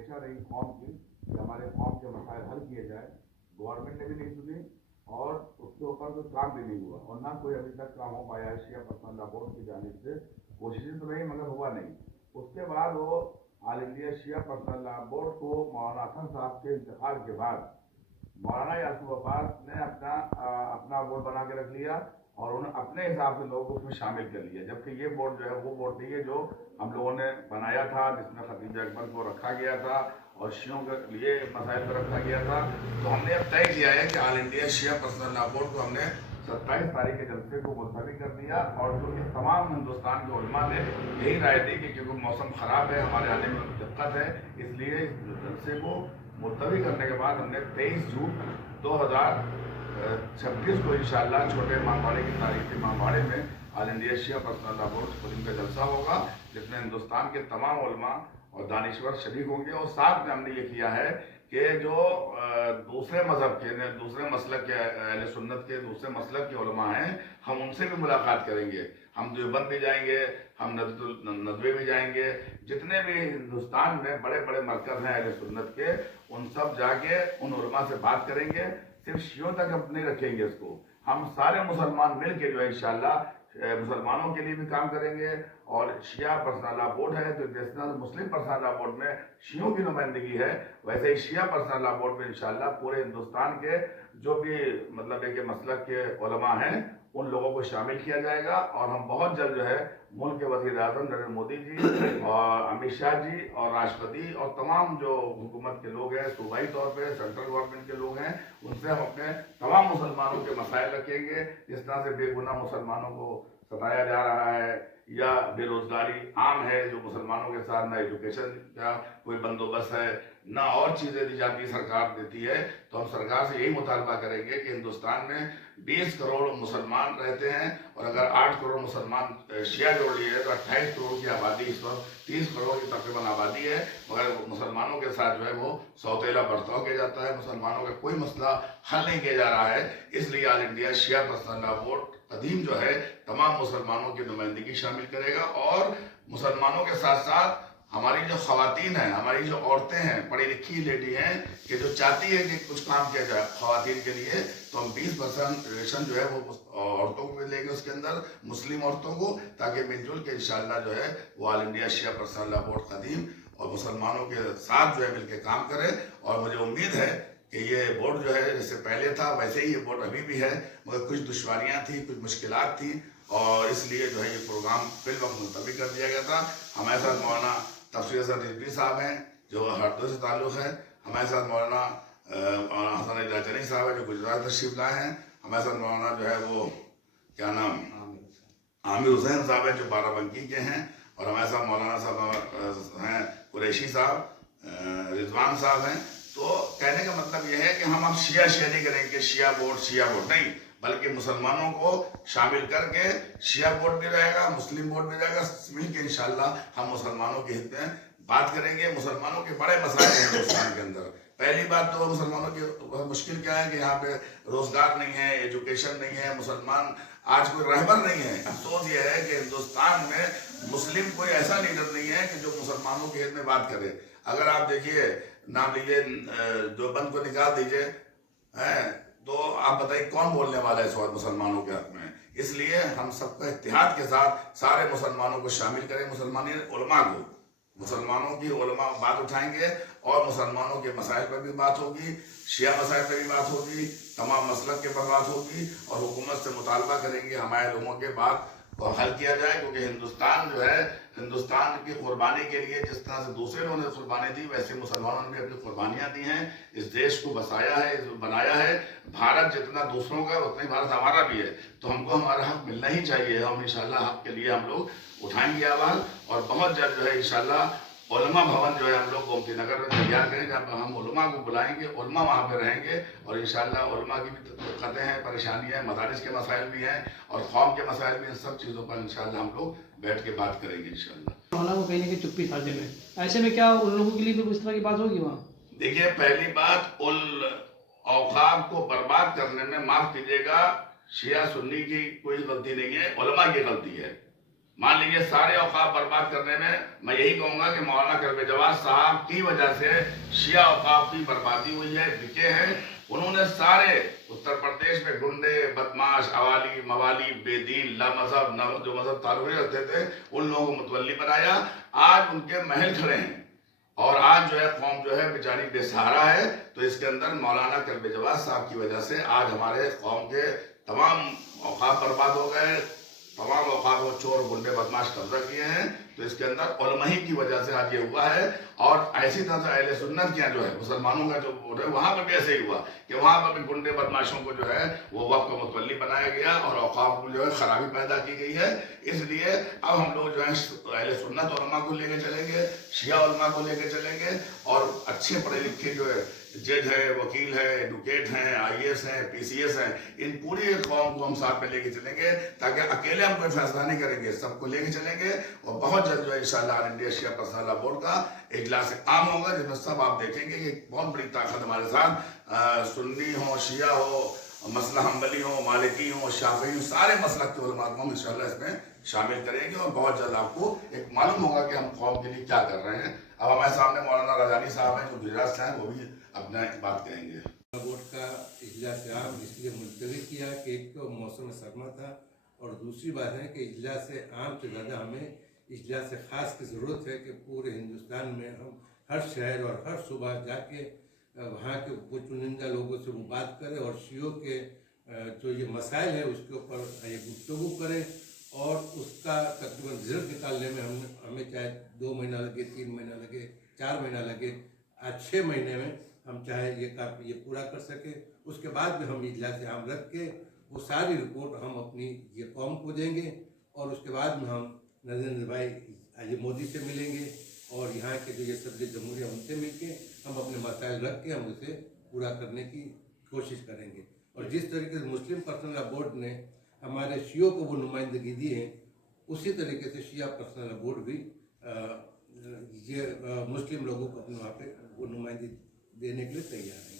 हमेशा रही कौम की कि हमारे कौम के मसाइल हल किए जाए। गवर्नमेंट ने भी नहीं सुनी और उसके ऊपर कोई काम भी नहीं हुआ और ना कोई अभी तक काम हो पाया है शिया पर्सनल लॉ बोर्ड की जानिब से। कोशिशें तो रही मगर हुआ नहीं। उसके बाद वो ऑल इंडिया शिया पर्सनल लॉ बोर्ड को मौलाना हसन साहब के इंतकाल के बाद मौलाना यासूब अब्बास ने अपना बोर्ड बना के रख लिया और उन्होंने अपने हिसाब से लोगों को उसमें शामिल कर लिया, जबकि ये बोर्ड जो है वो बोर्ड नहीं है जो हम लोगों ने बनाया था, जिसमें खतीब अकबर को रखा गया था और शियों के लिए मसाइल पर रखा गया था। तो हमने अब तय किया है कि ऑल इंडिया शिया पर्सनल लॉ बोर्ड को हमने 27 तारीख के जलसे को मुलतवी कर दिया और जो कि तमाम हिंदुस्तान के उलमा ने यही राय दी कि क्योंकि मौसम ख़राब है, हमारे आने में दिक्कत है, इसलिए जलसे को मुलतवी करने के बाद हमने 23 जून 2026 को इंशाअल्लाह छोटे इमामबाड़े की तारीखी इमामबाड़े में ऑल इंडिया शिया पर्सनल लॉ बोर्ड खुलीम का जलसा होगा, जिसमें हिंदुस्तान के तमाम उलमा और दानिश्वर शरीक होंगे। और साथ में हमने ये किया है कि जो दूसरे मजहब के दूसरे मसलक के अहले सुन्नत के दूसरे मसलक के उलमा हैं, हम उनसे भी मुलाकात करेंगे। हम देवबंद भी जाएंगे, हम नदवे भी जाएंगे, जितने भी हिंदुस्तान में बड़े बड़े मरकज़ हैं अहले सुन्नत के, उन सब जाके उन उलमा से बात करेंगे। सिर्फ शियों तक हम नहीं रखेंगे इसको, हम सारे मुसलमान मिल के जो है इंशाअल्लाह मुसलमानों के लिए भी काम करेंगे। और शिया पर्सनल लॉ बोर्ड है तो जिस तरह मुस्लिम पर्सनल लॉ बोर्ड में शियों की नुमाइंदगी है, वैसे ही शिया पर्सनल लॉ बोर्ड में इंशाअल्लाह पूरे हिंदुस्तान के जो भी मतलब है कि मसलक के उलमा हैं उन लोगों को शामिल किया जाएगा। और हम बहुत जल्द जो है मुल्क के वज़ीर आज़म नरेंद्र मोदी जी और अमित शाह जी और राष्ट्रपति और तमाम जो हुकूमत के लोग हैं, सूबाई तौर पे सेंट्रल गवर्नमेंट के लोग हैं, उनसे हम अपने तमाम मुसलमानों के मसाइल रखेंगे। जिस तरह से बेगुनाह मुसलमानों को सताया जा रहा है या बेरोजगारी आम है जो मुसलमानों के साथ, ना एजुकेशन का कोई बंदोबस्त है, ना और चीज़ें दी जाती सरकार देती है, तो हम सरकार से यही मुतालबा करेंगे कि हिंदुस्तान में 20 करोड़ मुसलमान रहते हैं और अगर 8 करोड़ मुसलमान शिया जोड़ लिए तो 28 करोड़ की आबादी, इस वक्त 30 करोड़ की तकरीबन आबादी है, मगर मुसलमानों के साथ जो है वो सौतेला बर्ताव किया जाता है, मुसलमानों का कोई मसला हल नहीं किया जा रहा है। इसलिए ऑल इंडिया शिया पर्सनल लॉ बोर्ड कदीम जो है तमाम मुसलमानों की नुमाइंदगी शामिल करेगा और मुसलमानों के साथ साथ हमारी जो ख़वातीन हैं, हमारी जो औरतें हैं, पढ़ी लिखी लेडी हैं कि जो चाहती है कि कुछ काम किया जाए ख़वातीन के लिए, तो हम 20% रिजर्वेशन जो है वो औरतों को मिलेंगे उसके अंदर, मुस्लिम औरतों को, ताकि मिलजुल के इंशाअल्लाह जो है वो ऑल इंडिया शिया पर्सनल लॉ बोर्ड कदीम और मुसलमानों के साथ जो है मिलकर काम करे। और मुझे उम्मीद है कि ये बोर्ड जो है जैसे पहले था वैसे ही ये बोर्ड अभी भी है, मगर कुछ दुश्वारियाँ थी, कुछ मुश्किलात थी और इसलिए जो है ये प्रोग्राम फिल वक्त मुलतवी कर दिया गया था। हमारे साथ मौलाना तफसीर हसन रिजवी साहब हैं जो हरदोई से ताल्लुक़ है, हमारे साथ मौलाना हसन अली साहब है जो गुजरात तशरीफ लाए हैं, हमारे साथ मौलाना जो है वो क्या नाम आमिर हुसैन साहब हैं जो बाराबंकी के हैं, और हमारे साथ मौलाना साहब हैं कुरैशी साहब, रिजवान साहब हैं। तो कहने का मतलब यह है कि हम अब शिया नहीं करेंगे, शिया बोर्ड नहीं, बल्कि मुसलमानों को शामिल करके शिया बोर्ड भी रहेगा, मुस्लिम बोर्ड भी रहेगा, मिल के इंशाअल्लाह हम मुसलमानों के हित में बात करेंगे। मुसलमानों के बड़े मसाइल हैं हिंदुस्तान के अंदर। पहली बात तो मुसलमानों की मुश्किल क्या है कि यहाँ पे रोजगार नहीं है, एजुकेशन नहीं है, मुसलमान आज कोई रहबर नहीं है। अफसोस ये है कि हिंदुस्तान में मुस्लिम कोई ऐसा लीडर नहीं है कि जो मुसलमानों के हित में बात करे। अगर आप देखिए, नाम लीजिए, देवबंद को निकाल दीजिए, तो आप बताइए कौन बोलने वाला है इस वक्त मुसलमानों के हक में। इसलिए हम सबका इत्तेहाद के साथ सारे मुसलमानों को शामिल करें, मुसलमानों की उलमा बात उठाएंगे और मुसलमानों के मसाइल पर भी बात होगी, शिया मसाइल पर भी बात होगी, तमाम मसलक के पर बात होगी और हुकूमत से मुतालबा करेंगे हमारे लोगों के बात को हल किया जाए। क्योंकि हिंदुस्तान जो है, हिंदुस्तान की कुर्बानी के लिए जिस तरह से दूसरे लोगों ने कुर्बानी दी, वैसे मुसलमानों ने भी अपनी कुर्बानियाँ दी हैं, इस देश को बसाया है, बनाया है। भारत जितना दूसरों का उतना ही भारत हमारा भी है, तो हमको हमारा हक मिलना ही चाहिए। हम इंशाअल्लाह हक के लिए हम लोग उठाएंगे आवाज़ और बहुत जल्द जो है इंशाअल्लाह उलमा भवन जो है हम लोग गोमती नगर में तैयार करेंगे, जहाँ हम उलमा को बुलाएंगे, उलमा वहाँ पे रहेंगे और इंशाअल्लाह उलमा की भी दिक्कतें हैं, परेशानियाँ हैं, मदारिस के मसाइल भी हैं और कौम के मसाइल भी हैं, सब चीज़ों पर इंशाअल्लाह हम लोग बैठ के बात करेंगे इंशाअल्लाह। मौलाना को कहीं ना कहीं चुप्पी साझे में, ऐसे में क्या उन लोगों के लिए भी इस तरह की बात होगी वहाँ? देखिए, पहली बात, उल औकाफ को बर्बाद करने में, माफ़ कीजिएगा, शिया सुन्नी की कोई गलती नहीं है, उलमा की गलती है। مان لیجیے سارے اوقاف برباد کرنے میں میں یہی کہوں گا کہ مولانا کلب جواز صاحب کی وجہ سے شیعہ اوقاف کی بربادی ہوئی ہے، بکے ہیں. انہوں نے سارے اتر پردیش میں گنڈے، بدماش، عوالی، موالی، بے دین، لا مذہب، جو مذہب تعلق نہیں رکھتے تھے ان لوگوں کو متولی بنایا. آج ان کے محل کھڑے ہیں اور آج جو ہے قوم جو ہے بیچاری بے سہارا ہے. تو اس کے اندر مولانا کلب جواز صاحب کی وجہ سے آج ہمارے قوم کے تمام اوقاف برباد ہو گئے، تمام اوقاف کو چور گنڈے بدماش قبضہ کیے ہیں. تو اس کے اندر علماء ہی کی وجہ سے آج یہ ہوا ہے. اور ایسی طرح سے اہل سنت کیا جو ہے مسلمانوں کا جو ووٹ ہے وہاں پر بھی ایسے ہی ہوا کہ وہاں پر بھی گنڈے بدماشوں کو جو ہے وہ وقت کو متولی بنایا گیا اور اوقاف میں جو ہے خرابی پیدا کی گئی ہے. اس لیے اب ہم لوگ جو ہے اہل سنت علماء کو لے کے چلیں گے، شیعہ علماء کو لے کے چلیں گے، اور اچھے پڑھے لکھے جو ہے جج ہے، وکیل ہے، ایڈوکیٹ ہیں، آئی ایس ہیں، پی سی ایس ہیں، ان پوری قوم کو ہم ساتھ میں لے کے چلیں گے تاکہ اکیلے ہم کوئی فیصلہ نہیں کریں گے، سب کو لے کے چلیں گے. اور بہت جلد جو ہے انشاءاللہ آل انڈیا شیعہ پرسنل لا بورڈ کا اجلاس عام ہوگا جس میں سب آپ دیکھیں گے کہ ایک بہت بڑی طاقت ہمارے ساتھ، سنی ہو، شیعہ ہو، مسئلہ حنبلی ہو، مالکی ہو، شافعی ہو، سارے مسلک کے علماء کو ہم انشاءاللہ اس میں شامل کریں گے. اور بہت جلد آپ کو ایک معلوم ہوگا کہ ہم قوم کے لیے کیا کر رہے ہیں. اب ہمارے سامنے مولانا رجانی صاحب ہیں جو گجرات سے ہیں، وہ بھی اپنا بات کہیں گے. بورڈ کا اجلاس عام اس لیے ملتوی کیا کہ ایک تو موسم سرما تھا، اور دوسری بات ہے کہ اجلاس عام سے زیادہ ہمیں اجلاس خاص کی ضرورت ہے کہ پورے ہندوستان میں ہم ہر شہر اور ہر صوبہ جا کے وہاں کے وہ چنندہ لوگوں سے وہ بات کریں اور شیعوں کے جو یہ مسائل ہیں اس کے اوپر یہ گفتگو کریں. اور اس کا تقریباً رزلٹ نکالنے میں ہمیں چاہے 2 مہینہ لگے، 3 مہینہ لگے، 4 مہینہ لگے، آج 6 مہینے میں ہم چاہے یہ پورا کر سکیں. اس کے بعد بھی ہم اجلاس عام رکھ کے وہ ساری رپورٹ ہم اپنی یہ قوم کو دیں گے. اور اس کے بعد میں ہم نریندر بھائی مودی سے ملیں گے اور یہاں کے جو یہ صدر جمہوریہ ان سے مل کے ہم اپنے مسائل رکھ کے ہم اسے پورا کرنے کی کوشش کریں گے. اور جس طریقے سے مسلم پرسنل لا بورڈ نے ہمارے شیعوں کو وہ نمائندگی دی ہے، اسی طریقے سے شیعہ پرسنل لا بورڈ بھی یہ مسلم لوگوں کو اپنے وہاں پہ وہ نمائندگی دینے کے لیے تیار ہیں.